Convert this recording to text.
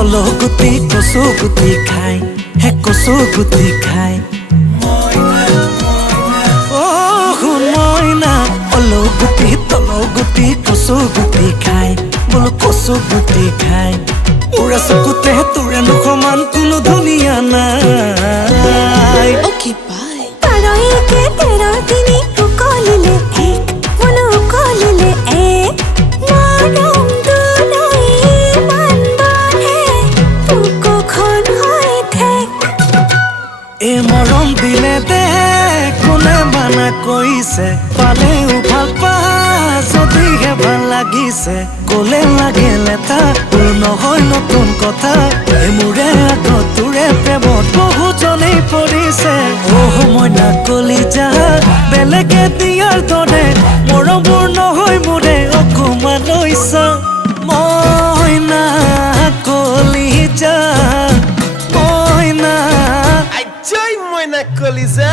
কলগুটি কচুগুটি খাই হে কচুগুটি খাই শুন মইনা কলগুটি কচুগুটি খাই বোলো কচুগুটি খাই উৰা চকুতে তোৰেনো সমান কোনো ধুনীয়া নাই ओ की पाए तारा एक तेरा दिनी उकोलिले एक मनो उकोलिले एक नाम दुनाई मन बाहे तुको खन होई थेक ए मरम दिले दे कोने माना कइसे पालेও ভাল পা যদিহে ভাল লাগিছে কোলে লাগেলে তা নহয় নতুন কথা এমুৰে আগত তোৰে প্ৰেমত বহুজনেই পৰিছে মইনা কলিজা বেলেগে দিয়াৰ দৰে মৰমৰ নহয় মোৰে অকমান লৈছা মইনা কলিজা Ai, Moina Kolija.